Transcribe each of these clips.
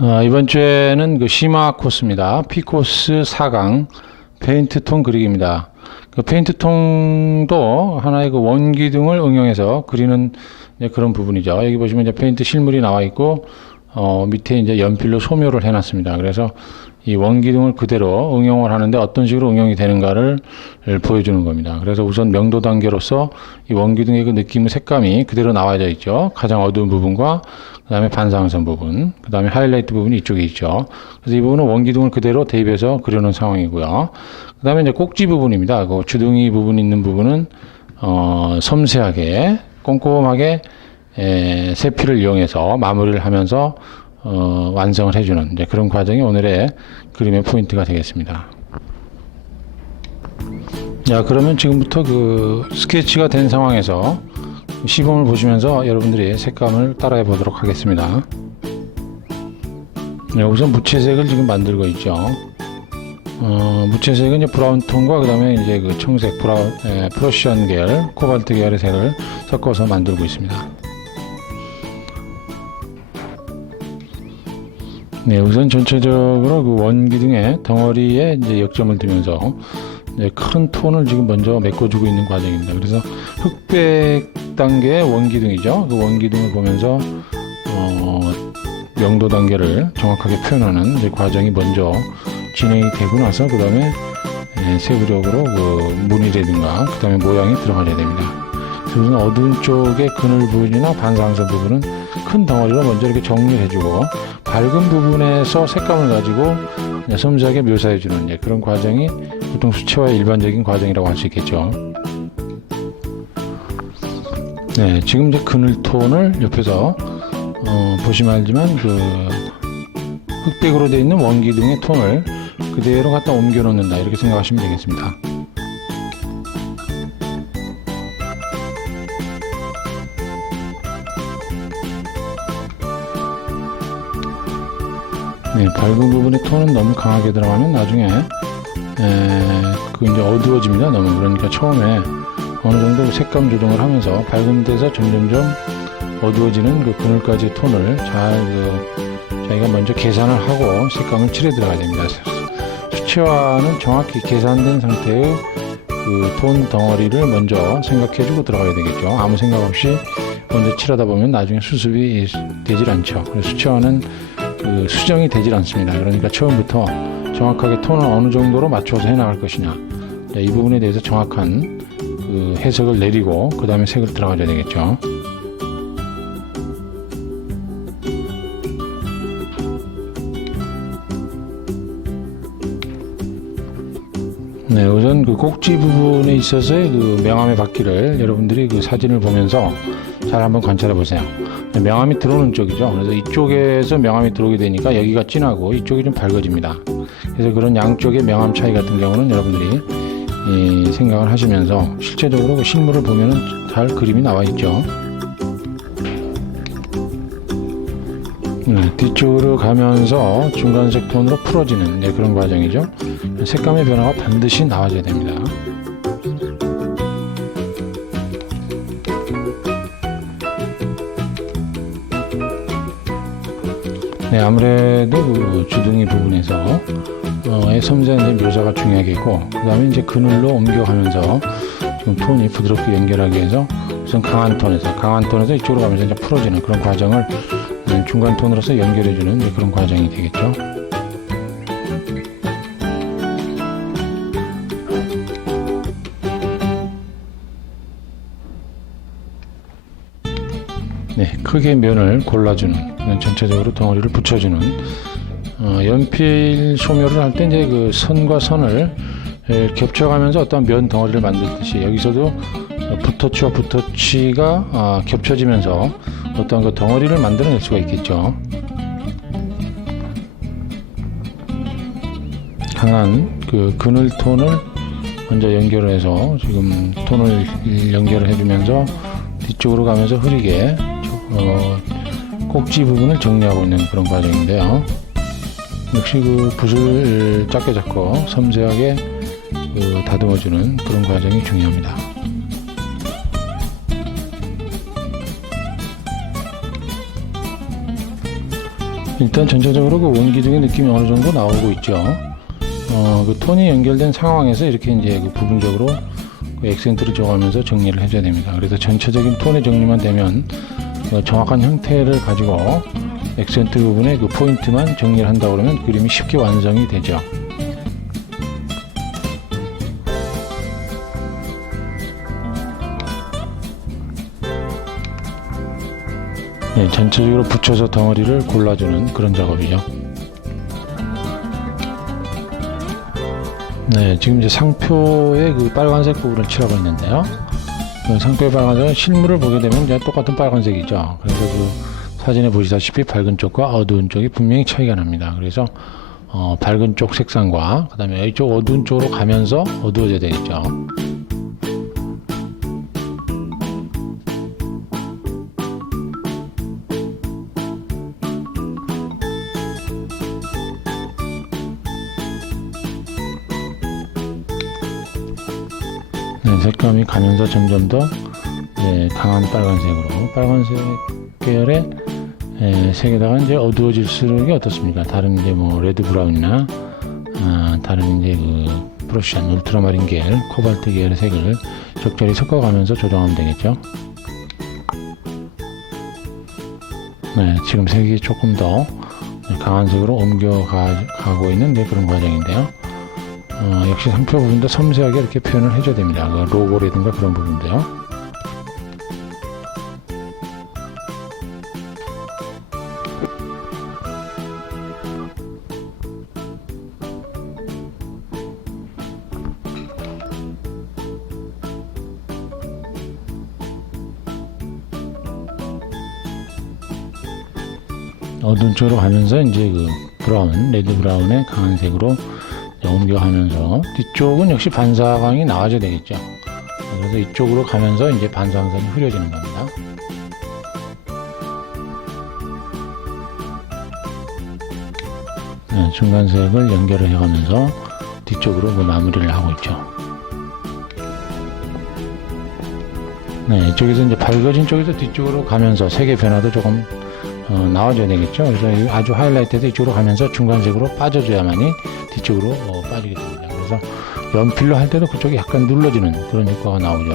이번 주에는 그 심화 코스입니다. P코스 4강 페인트 통 그리기입니다. 그 페인트 통도 하나의 그 원기둥을 응용해서 그리는 이제 그런 부분이죠. 여기 보시면 이제 페인트 실물이 나와 있고, 밑에 이제 연필로 소묘를 해놨습니다. 그래서 이 원기둥을 그대로 응용을 하는데 어떤 식으로 응용이 되는가를 보여주는 겁니다. 그래서 우선 명도 단계로서 이 원기둥의 그 느낌의 색감이 그대로 나와져 있죠. 가장 어두운 부분과 그 다음에 반사광선 부분, 그 다음에 하이라이트 부분이 이쪽에 있죠. 그래서 이 부분은 원기둥을 그대로 대입해서 그려놓은 상황이고요. 그 다음에 이제 꼭지 부분입니다. 그 주둥이 부분 있는 부분은 섬세하게 꼼꼼하게 세필을 이용해서 마무리를 하면서 완성을 해주는 이제 그런 과정이 오늘의 그림의 포인트가 되겠습니다. 자, 그러면 지금부터 그 스케치가 된 상황에서 시범을 보시면서 여러분들이 색감을 따라해 보도록 하겠습니다. 네, 우선 무채색을 지금 만들고 있죠. 무채색은 이제 브라운 톤과 그 다음에 이제 그 청색, 프러시안 계열, 코발트 계열의 색을 섞어서 만들고 있습니다. 네, 우선 전체적으로 그 원기둥의 덩어리에 이제 역점을 두면서 이제 큰 톤을 지금 먼저 메꿔주고 있는 과정입니다. 그래서 흑백 단계의 원기둥이죠. 그 원기둥을 보면서 명도 단계를 정확하게 표현하는 이제 과정이 먼저 진행이 되고 나서 그 다음에 세부적으로 그 무늬라든가 그 다음에 모양이 들어가야 됩니다. 그래서 어두운 쪽의 그늘 부분이나 반사광선 부분은 큰 덩어리로 먼저 이렇게 정리를 해주고 밝은 부분에서 색감을 가지고 섬세하게 묘사해주는 그런 과정이 보통 수채화의 일반적인 과정이라고 할 수 있겠죠. 네, 지금 이제 그늘 톤을 옆에서 보시면 알지만 그 흑백으로 되어 있는 원기둥의 톤을 그대로 갖다 옮겨 놓는다 이렇게 생각하시면 되겠습니다. 네, 밝은 부분의 톤은 너무 강하게 들어가면 나중에 그 이제 어두워집니다. 너무. 그러니까 처음에 어느 정도 색감 조정을 하면서 밝은 데서 점점점 어두워지는 그 그늘까지 톤을 자기가 먼저 계산을 하고 색감을 칠해 들어가야 됩니다. 수채화는 정확히 계산된 상태의 그 톤 덩어리를 먼저 생각해주고 들어가야 되겠죠. 아무 생각 없이 먼저 칠하다 보면 나중에 수습이 되질 않죠. 그래서 수채화는 그 수정이 되질 않습니다. 그러니까 처음부터 정확하게 톤을 어느 정도로 맞춰서 해나갈 것이냐, 이 부분에 대해서 정확한 그 해석을 내리고 그 다음에 색을 들어가야 되겠죠. 네, 우선 그 꼭지 부분에 있어서의 그 명암의 바퀴를 여러분들이 그 사진을 보면서 잘 한번 관찰해 보세요. 명암이 들어오는 쪽이죠. 그래서 이쪽에서 명암이 들어오게 되니까 여기가 진하고 이쪽이 좀 밝아집니다. 그래서 그런 양쪽의 명암 차이 같은 경우는 여러분들이 생각을 하시면서 실제적으로 그 실물을 보면은 잘 그림이 나와 있죠. 네, 뒤쪽으로 가면서 중간색 톤으로 풀어지는 그런 과정이죠. 색감의 변화가 반드시 나와줘야 됩니다. 네, 아무래도 그 주둥이 부분에서 섬세한 묘사가 중요하겠고, 그 다음에 이제 그늘로 옮겨가면서 지금 톤이 부드럽게 연결하기 위해서 우선 강한 톤에서 이쪽으로 가면서 이제 풀어지는 그런 과정을 중간 톤으로서 연결해주는 그런 과정이 되겠죠. 네, 크게 면을 골라주는, 전체적으로 덩어리를 붙여주는, 연필 소묘를 할 때 이제 그 선과 선을 겹쳐가면서 어떤 면 덩어리를 만들듯이 여기서도 붓터치와 붓터치가 겹쳐지면서 어떤 그 덩어리를 만들어낼 수가 있겠죠. 강한 그 그늘 톤을 먼저 연결을 해서 지금 톤을 연결을 해주면서 뒤쪽으로 가면서 흐리게 꼭지 부분을 정리하고 있는 그런 과정인데요. 역시 그 붓을 작게 잡고 섬세하게 다듬어주는 그런 과정이 중요합니다. 일단 전체적으로 그 원기둥의 느낌이 어느 정도 나오고 있죠. 그 톤이 연결된 상황에서 이렇게 이제 그 부분적으로 그 액센트를 줘가면서 정리를 해줘야 됩니다. 그래서 전체적인 톤의 정리만 되면 정확한 형태를 가지고 액센트 부분의 그 포인트만 정리를 한다 그러면 그림이 쉽게 완성이 되죠. 네, 전체적으로 붙여서 덩어리를 골라주는 그런 작업이죠. 네, 지금 이제 상표의 그 빨간색 부분을 칠하고 있는데요. 그 상표의 빨간색은 실물을 보게 되면 이제 똑같은 빨간색이죠. 그래서 그 사진에 보시다시피 밝은 쪽과 어두운 쪽이 분명히 차이가 납니다. 그래서 밝은 쪽 색상과 그 다음에 이쪽 어두운 쪽으로 가면서 어두워져야 되겠죠. 네, 색감이 가면서 점점 더 강한 빨간색으로 빨간색 계열의 색에다가 이제 어두워질수록 어떻습니까? 다른 이제 뭐 레드 브라운이나 다른 이제 그 프로시안 울트라마린 계열, 코발트 계열의 색을 적절히 섞어가면서 조정하면 되겠죠. 네, 지금 색이 조금 더 강한 색으로 옮겨가고 있는 그런 과정인데요. 역시 상표 부분도 섬세하게 이렇게 표현을 해줘야 됩니다. 그 로고라든가 그런 부분도요. 어두운 쪽으로 가면서 이제 그 브라운, 레드 브라운의 강한 색으로 옮겨가면서 뒤쪽은 역시 반사광이 나와줘야 되겠죠. 그래서 이쪽으로 가면서 이제 반사광선이 흐려지는 겁니다. 네, 중간색을 연결을 해가면서 뒤쪽으로 그 마무리를 하고 있죠. 네, 이쪽에서 이제 밝아진 쪽에서 뒤쪽으로 가면서 색의 변화도 조금 나와줘야 되겠죠. 그래서 아주 하이라이트해서 이쪽으로 가면서 중간색으로 빠져줘야만이 뒤쪽으로 빠지게 됩니다. 그래서 연필로 할 때도 그쪽이 약간 눌러지는 그런 효과가 나오죠.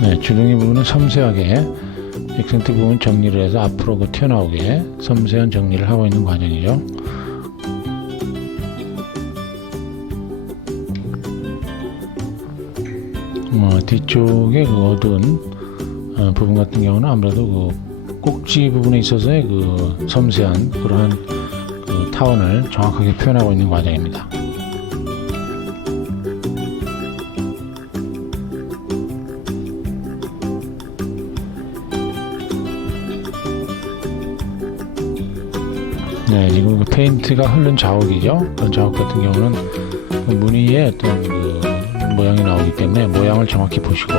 네, 주둥이 부분은 섬세하게 액센트 부분 정리를 해서 앞으로 그 튀어나오게 섬세한 정리를 하고 있는 과정이죠. 뒤쪽에 그 어두운 부분 같은 경우는 아무래도 그 꼭지 부분에 있어서의 그 섬세한 그러한 그 타원을 정확하게 표현하고 있는 과정입니다. 네, 지금 그 페인트가 흐른 자국이죠. 그런 자국 같은 경우는 그 무늬에 어떤 그 모양이 나오기 때문에 모양을 정확히 보시고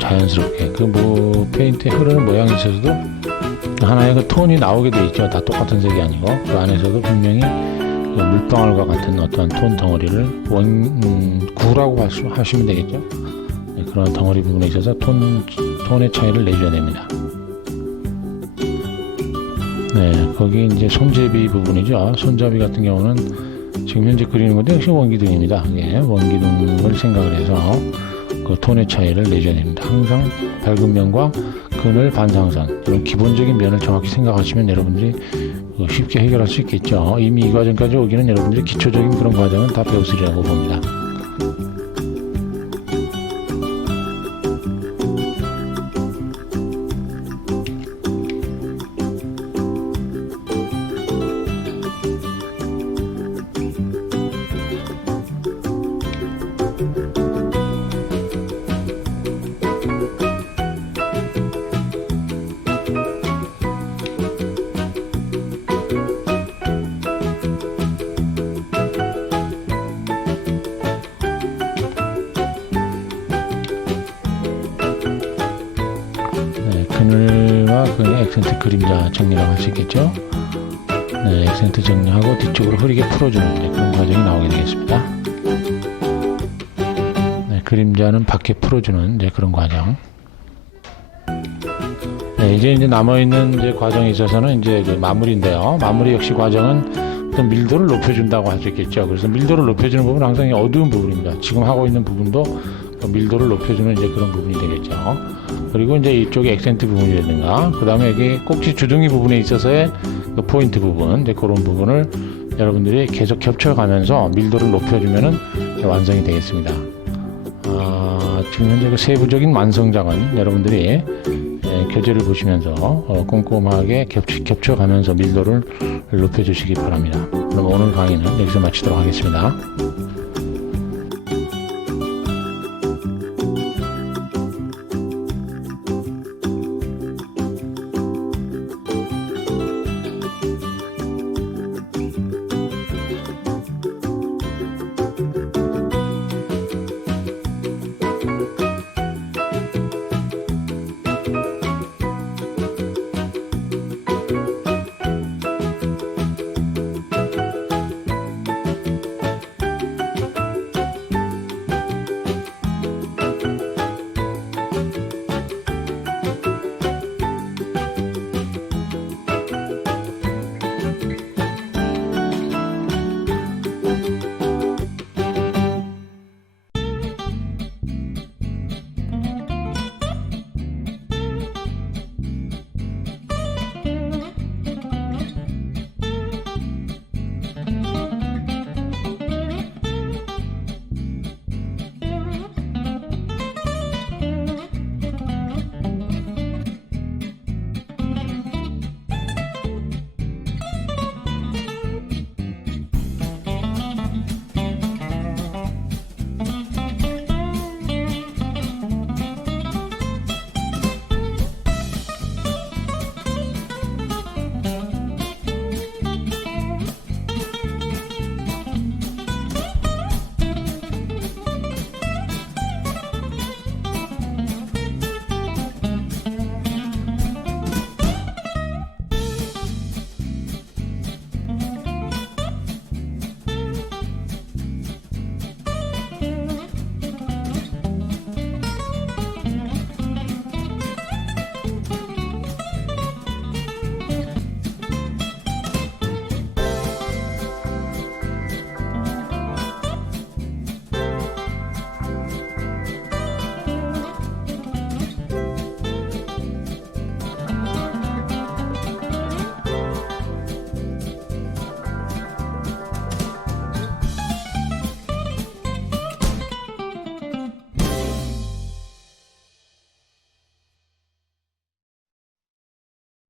자연스럽게 그 뭐 페인트에 흐르는 모양이 있어서도 하나의 그 톤이 나오게 돼 있죠. 다 똑같은 색이 아니고 그 안에서도 분명히 그 물방울과 같은 어떤 톤 덩어리를 구라고 하시면 되겠죠. 네, 그런 덩어리 부분에 있어서 톤의 차이를 내줘야 됩니다. 네, 거기 이제 손잡이 부분이죠. 손잡이 같은 경우는 지금 현재 그리는 것도 역시 원기둥입니다. 예, 원기둥을 생각을 해서 그 톤의 차이를 내줘야 됩니다. 항상 밝은 면과 그늘 반상선 이런 기본적인 면을 정확히 생각하시면 여러분들이 쉽게 해결할 수 있겠죠. 이미 이 과정까지 오기는 여러분들이 기초적인 그런 과정은 다 배웠으리라고 봅니다. 그늘과 그 액센트 그림자 정리라고 할 수 있겠죠. 네, 액센트 정리하고 뒤쪽으로 흐리게 풀어주는 그런 과정이 나오게 되겠습니다. 네, 그림자는 밖에 풀어주는 그런 과정. 네, 이제 남아있는 과정에 있어서는 이제 마무리인데요. 마무리 역시 과정은 또 밀도를 높여준다고 할 수 있겠죠. 그래서 밀도를 높여주는 부분은 항상 어두운 부분입니다. 지금 하고 있는 부분도 밀도를 높여주는 그런 부분이 되겠죠. 그리고 이제 이쪽에 액센트 부분이라든가, 그 다음에 여기 꼭지 주둥이 부분에 있어서의 그 포인트 부분, 그런 부분을 여러분들이 계속 겹쳐가면서 밀도를 높여주면은 완성이 되겠습니다. 지금 현재 그 세부적인 완성작은 여러분들이 교재를 보시면서 꼼꼼하게 겹쳐가면서 밀도를 높여주시기 바랍니다. 그럼 오늘 강의는 여기서 마치도록 하겠습니다.